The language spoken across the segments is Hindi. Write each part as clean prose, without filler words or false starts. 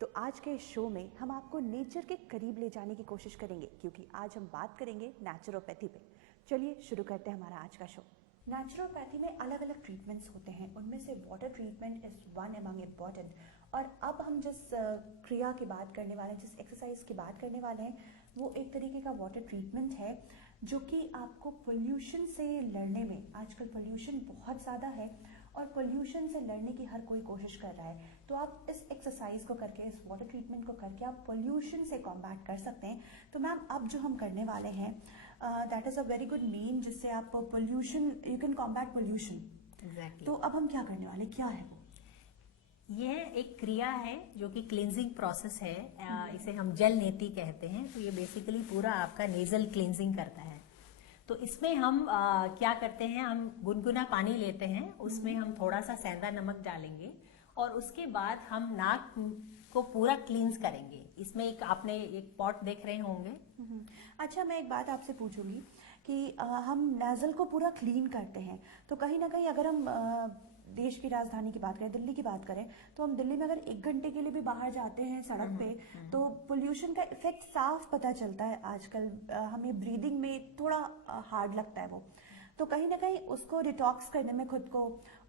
तो आज के शो में हम आपको नेचर के करीब ले जाने की कोशिश करेंगे, क्योंकि आज हम बात करेंगे नेचुरोपैथी पे। चलिए शुरू करते हैं हमारा आज का शो। नेचुरोपैथी में अलग अलग ट्रीटमेंट्स होते हैं, उनमें से water treatment is one among important. और अब हम जिस क्रिया की बात करने वाले हैं, जिस एक्सरसाइज की बात करने वाले हैं, वो एक तरीके का वाटर ट्रीटमेंट है जो कि आपको पोल्यूशन से लड़ने में, आजकल पोल्यूशन बहुत ज़्यादा है और पोल्यूशन से लड़ने की हर कोई कोशिश कर रहा है। तो आप इस एक्सरसाइज को करके, इस वाटर ट्रीटमेंट को करके आप पोल्यूशन से कॉम्बैट कर सकते हैं। तो मैम अब जो हम करने वाले हैं that is a very good mean जिससे आप pollution, you can combat pollution. Exactly. तो अब हम क्या करने वाले, क्या है वो? यह एक क्रिया है जो कि क्लींजिंग प्रोसेस है। इसे हम जल नेति कहते हैं। तो ये बेसिकली पूरा आपका नेजल क्लींजिंग करता है। तो इसमें हम क्या करते हैं, हम गुनगुना पानी लेते हैं, उसमें हम थोड़ा सा सेंधा नमक डालेंगे और उसके बाद हम नाक को पूरा क्लींस करेंगे। इसमें एक आपने एक पॉट देख रहे होंगे। अच्छा, मैं एक बात आपसे पूछूंगी कि हम नेजल को पूरा क्लीन करते हैं, तो कहीं ना कहीं अगर हम देश की राजधानी की बात करें, दिल्ली की बात करें, तो हम दिल्ली में अगर 1 घंटे के लिए भी बाहर जाते हैं सड़क पे, तो पोल्यूशन का इफेक्ट साफ पता चलता है। आजकल हमें ब्रीदिंग में थोड़ा हार्ड लगता है वो। तो कहीं ना कहीं उसको डिटॉक्स करने में खुद को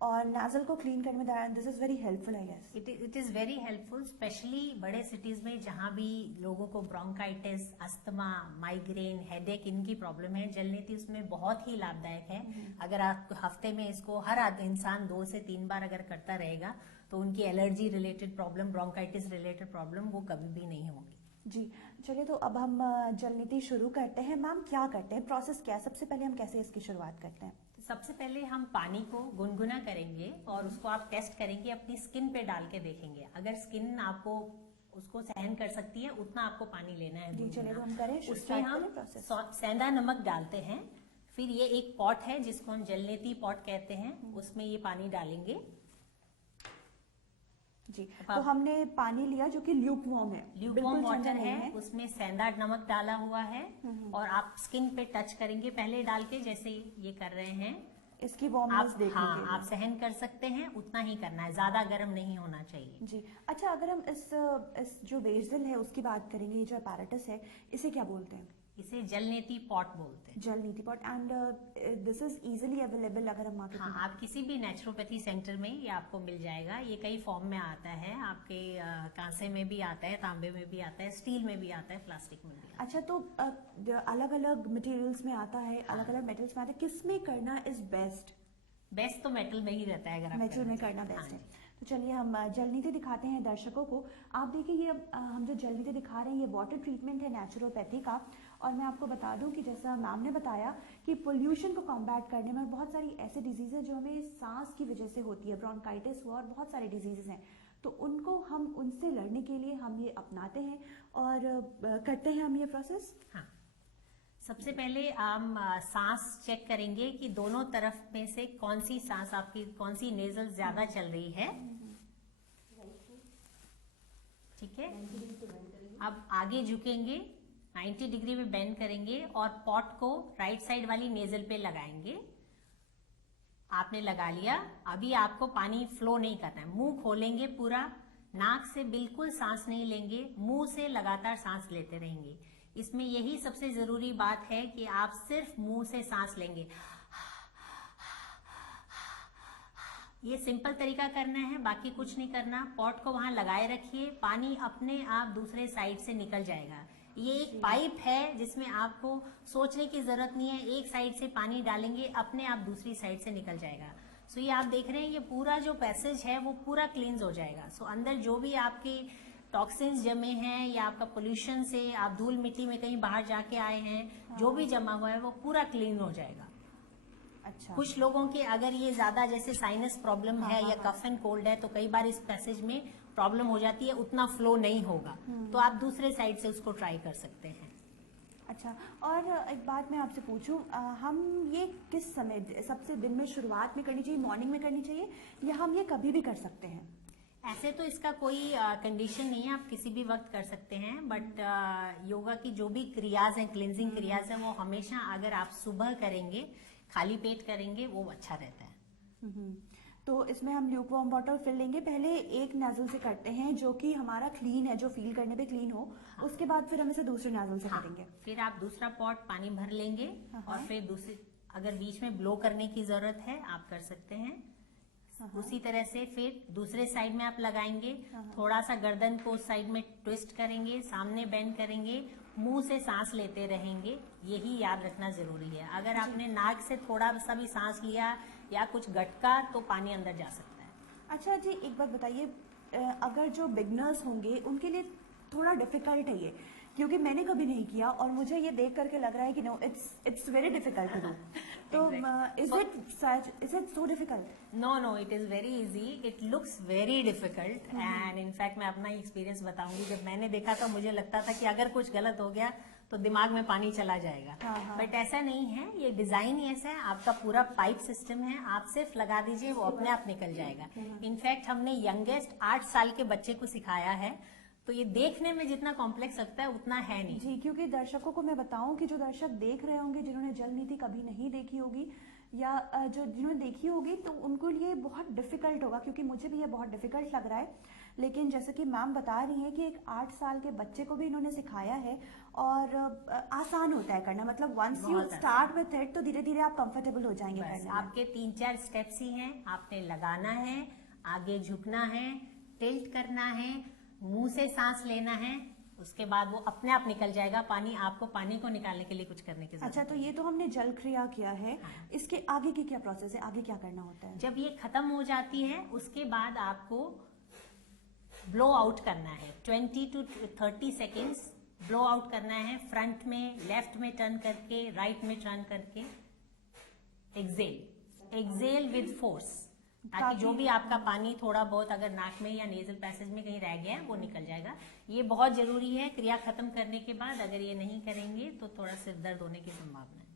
और नाजल को क्लीन करने में this is very helpful I guess. It is very helpful, especially बड़े सिटीज में जहां भी लोगों को ब्रोंकाइटिस, अस्थमा, माइग्रेन, हेडेक, इनकी प्रॉब्लम है। जल नीति उसमें बहुत ही लाभदायक है। अगर आप हफ्ते में इसको हर इंसान 2 से 3 बार अगर करता रहेगा तो उनकी allergy related problem, bronchitis related problem वो कभी भी नहीं होगी। जी चलिए, तो अब हम जल नीति शुरू करते हैं। मैम क्या करते हैं, प्रोसेस क्या है, सबसे पहले हम कैसे इसकी शुरुआत करते हैं? सबसे पहले हम पानी को गुनगुना करेंगे और उसको आप टेस्ट करेंगे, अपनी स्किन पे डाल के देखेंगे। अगर स्किन आपको उसको सहन कर सकती है उतना आपको पानी लेना है। जी चलिए, तो हम करें, उसमें हम सेंधा नमक डालते हैं। फिर ये एक पॉट है जिसको हम जल नीति पॉट कहते हैं, उसमें ये पानी डालेंगे। जी, तो हमने पानी लिया जो कि ल्यूकवार्म है, ल्यूकवार्म वाटर है, उसमें सेंधा नमक डाला हुआ है और आप स्किन पे टच करेंगे पहले डाल के, जैसे ये कर रहे हैं। इसकी वार्मनेस देखेंगे। हाँ, आप सहन कर सकते हैं, उतना ही करना है, ज्यादा गर्म नहीं होना चाहिए। जी अच्छा, अगर हम इस जो वेजल है उसकी बात करेंगे, ये जो अपैरेटस है, इसे क्या बोलते हैं? इसे जल नीति पॉट बोलते हैं। जल नीति pot. And this is easily available अगर हम मार्केट में। हाँ, आप किसी भी नेचुरोपैथी सेंटर में ये आपको मिल जाएगा। ये कई फॉर्म में आता है, आपके कांसे में भी आता है, तांबे में भी आता है, स्टील में भी आता है, प्लास्टिक में भी आता है। अच्छा, तो अलग अलग मटेरियल्स में आता है, अलग अलग मेटल्स में आता है, किस में करना इज बेस्ट? बेस्ट तो मेटल में ही रहता है, अगर आप मेटल में करना बेस्ट है। तो चलिए हम जल नीति दिखाते हैं दर्शकों को। आप देखिए, ये हम जो जल नीति दिखा रहे हैं, ये वाटर ट्रीटमेंट है नेचुरोपैथी का। और मैं आपको बता दूं कि जैसा मैम ने बताया कि पोल्यूशन को कॉम्बैट करने में बहुत सारी ऐसी डिजीज है जो हमें सांस की वजह से होती है, ब्रोंकाइटिस हुआ और बहुत सारे डिजीजेस हैं। तो उनको हम, उनसे लड़ने के लिए हम ये अपनाते हैं और करते हैं हम ये प्रोसेस। हाँ, सबसे पहले हम सांस चेक करेंगे कि दोनों तरफ में से कौन सी सांस आपकी, कौन सी नेजल ज्यादा चल रही है। ठीक है, अब आगे झुकेंगे, 90 डिग्री में बेंड करेंगे और पॉट को राइट साइड वाली नेजल पे लगाएंगे। आपने लगा लिया। अभी आपको पानी फ्लो नहीं करना है, मुंह खोलेंगे पूरा, नाक से बिल्कुल सांस नहीं लेंगे, मुंह से लगातार सांस लेते रहेंगे। इसमें यही सबसे जरूरी बात है कि आप सिर्फ मुंह से सांस लेंगे। ये सिंपल तरीका करना है, बाकी कुछ नहीं करना। पॉट को वहां लगाए रखिए, पानी अपने आप दूसरे साइड से निकल जाएगा। ये एक पाइप है जिसमें आपको सोचने की जरूरत नहीं है, एक साइड से पानी डालेंगे, अपने आप दूसरी साइड से निकल जाएगा। सो ये आप देख रहे हैं, ये पूरा जो पैसेज है वो पूरा क्लींस हो जाएगा। सो अंदर जो भी आपके टॉक्सिन्स जमे हैं या आपका पोल्यूशन से आप धूल मिट्टी में कहीं बाहर जाके आए हैं, जो भी जमा हुआ है वो पूरा क्लीन हो जाएगा। अच्छा, कुछ लोगों के अगर ये ज्यादा जैसे साइनस प्रॉब्लम है या कफ एंड कोल्ड है, तो कई बार इस पैसेज में प्रॉब्लम हो जाती है, उतना फ्लो नहीं होगा, तो आप दूसरे साइड से उसको ट्राई कर सकते हैं। अच्छा, और एक बात मैं आपसे पूछूं, हम ये किस समय, सबसे दिन में शुरुआत में करनी चाहिए, मॉर्निंग में करनी चाहिए, या हम ये कभी भी कर सकते हैं? ऐसे तो इसका कोई कंडीशन नहीं है, आप किसी भी वक्त कर सकते हैं। बट योगा की जो भी क्रियाज हैं, क्लींजिंग क्रियाज हैं, वो हमेशा अगर आप सुबह करेंगे, खाली पेट करेंगे, वो अच्छा रहता है। तो तो इसमें हम ल्यूकवार्म वाटर फिल लेंगे। पहले एक नोजल से करते हैं जो कि हमारा क्लीन है, जो फील करने पे क्लीन हो। हाँ। उसके बाद फिर हम इसे दूसरे नोजल से करेंगे। फिर आप दूसरा पॉट पानी भर लेंगे और फिर दूसरी, अगर बीच में ब्लो करने की जरूरत है आप कर सकते हैं। उसी तरह से फिर दूसरे साइड में आप लगाएंगे। थोड़ा सा गर्दन को उस साइड में ट्विस्ट करेंगे, सामने बेंड करेंगे, मुंह से सांस लेते रहेंगे। यही याद रखना जरूरी है। अगर आपने नाक से थोड़ा सा भी सांस लिया या कुछ गटका तो पानी अंदर जा सकता है। अच्छा जी, एक बात बताइए, अगर जो बिगनर्स होंगे उनके लिए थोड़ा डिफिकल्ट है ये, क्योंकि मैंने कभी नहीं किया और मुझे ये देख करके लग रहा है कि no, it's very difficult to do. तो is it so difficult? No, it is very easy. It looks very difficult and in fact मैं अपना एक्सपीरियंस बताऊंगी। जब मैंने देखा तो मुझे लगता था कि अगर कुछ गलत हो गया तो दिमाग में पानी चला जाएगा। बट ऐसा नहीं है, ये डिजाइन ही ऐसा है। आपका पूरा पाइप सिस्टम है, आप सिर्फ लगा दीजिए, वो अपने आप निकल जाएगा। इनफैक्ट हमने यंगेस्ट 8 साल के बच्चे को सिखाया है, तो ये देखने में जितना कॉम्प्लेक्स लगता है उतना है नहीं जी। क्योंकि दर्शकों को मैं बताऊं कि जो दर्शक देख रहे होंगे, जिन्होंने जल नीति कभी नहीं देखी होगी या जो जिन्होंने देखी होगी, तो उनको लिए बहुत डिफिकल्ट होगा, क्योंकि मुझे भी ये बहुत डिफिकल्ट लग रहा है। लेकिन जैसे कि मैम बता रही हैं कि एक 8 साल के बच्चे को भी इन्होंने सिखाया है और आसान होता है करना। मतलब once you start with it तो धीरे धीरे आप कंफर्टेबल हो जाएंगे करने में। आपके 3-4 स्टेप्स ही हैं। आपने लगाना है, आगे झुकना है, टिल्ट करना है, मुंह से सांस लेना है, उसके बाद वो अपने आप निकल जाएगा पानी। आपको पानी को निकालने के लिए कुछ करने की जरूरत। अच्छा, तो ये तो हमने जल क्रिया किया है। इसके आगे की क्या प्रोसेस है, आगे क्या करना होता है? जब ये खत्म हो जाती है उसके बाद आपको ब्लो आउट करना है। 20 to 30 सेकेंड्स ब्लो आउट करना है। फ्रंट में, लेफ्ट में टर्न करके, राइट में टर्न करके। एक्सेल विद फोर्स, ताकि जो भी आपका पानी थोड़ा बहुत अगर नाक में या नेजल पैसेज में कहीं रह गया है वो निकल जाएगा। ये बहुत जरूरी है। क्रिया खत्म करने के बाद अगर ये नहीं करेंगे तो थोड़ा सिर दर्द होने की संभावना है।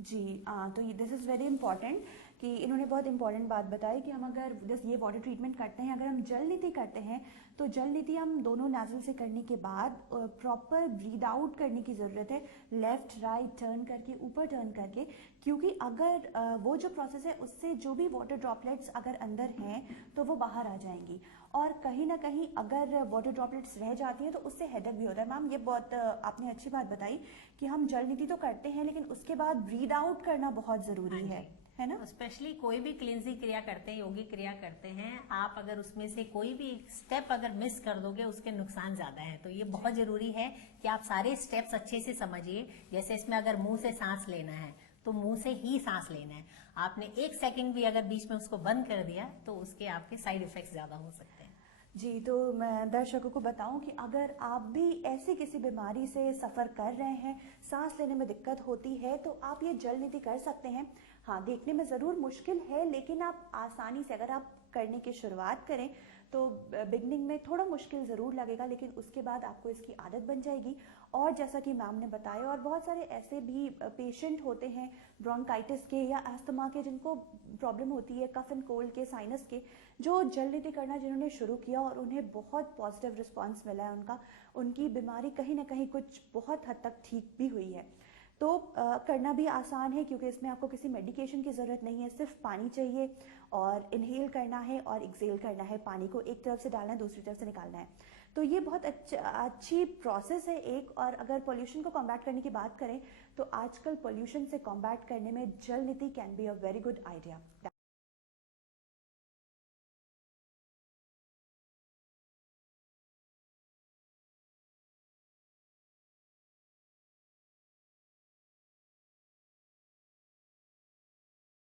जी तो दिस इज़ वेरी इंपॉर्टेंट कि इन्होंने बहुत इंपॉर्टेंट बात बताई कि हम अगर जैसे ये वाटर ट्रीटमेंट करते हैं, अगर हम जल नीति करते हैं तो जल नीति हम दोनों नाजल से करने के बाद प्रॉपर ब्रीद आउट करने की ज़रूरत है, लेफ्ट राइट टर्न करके, ऊपर टर्न करके। क्योंकि अगर वो जो प्रोसेस है उससे जो भी वाटर ड्रॉपलेट्स अगर अंदर हैं तो वो बाहर आ जाएंगी, और कहीं ना कहीं अगर वाटर ड्रॉपलेट्स रह जाती हैं तो उससे हेडेक भी होता है। मैम ये बहुत आपने अच्छी बात बताई कि हम जल नीति तो करते हैं लेकिन उसके बाद ब्रीद आउट करना बहुत ज़रूरी है ना? स्पेशली कोई भी क्लींजिंग क्रिया करते हैं, योगिक क्रिया करते हैं, आप अगर उसमें से कोई भी स्टेप अगर मिस कर दोगे उसके नुकसान ज्यादा है। तो ये बहुत जरूरी है कि आप सारे स्टेप्स अच्छे से समझिए। जैसे इसमें अगर मुंह से सांस लेना है तो मुंह से ही सांस लेना है। आपने 1 सेकंड भी अगर बीच में उसको बंद कर दिया तो उसके आपके साइड इफेक्ट्स ज्यादा हो सकते हैं। जी, तो मैं दर्शकों को बताऊं कि अगर आप भी ऐसी किसी बीमारी से सफ़र कर रहे हैं, सांस लेने में दिक्कत होती है, तो आप ये जल नीति कर सकते हैं। हाँ, देखने में ज़रूर मुश्किल है लेकिन आप आसानी से अगर आप करने की शुरुआत करें तो बिगनिंग में थोड़ा मुश्किल ज़रूर लगेगा, लेकिन उसके बाद आपको इसकी आदत बन जाएगी। और जैसा कि मैम ने बताया, और बहुत सारे ऐसे भी पेशेंट होते हैं ब्रोंकाइटिस के या अस्थमा के, जिनको प्रॉब्लम होती है कफ एंड कोल्ड के, साइनस के, जो जल नीति करना जिन्होंने शुरू किया और उन्हें बहुत पॉजिटिव रिस्पॉन्स मिला है, उनकी बीमारी कहीं ना कहीं कुछ बहुत हद तक ठीक भी हुई है। तो करना भी आसान है क्योंकि इसमें आपको किसी मेडिकेशन की ज़रूरत नहीं है, सिर्फ पानी चाहिए और इनहेल करना है और एक्सेल करना है। पानी को एक तरफ से डालना है, दूसरी तरफ से निकालना है। तो ये बहुत अच्छी प्रोसेस है एक। और अगर पोल्यूशन को कॉम्बैट करने की बात करें तो आजकल पोल्यूशन से कॉम्बैट करने में जल नीति can be a very good idea.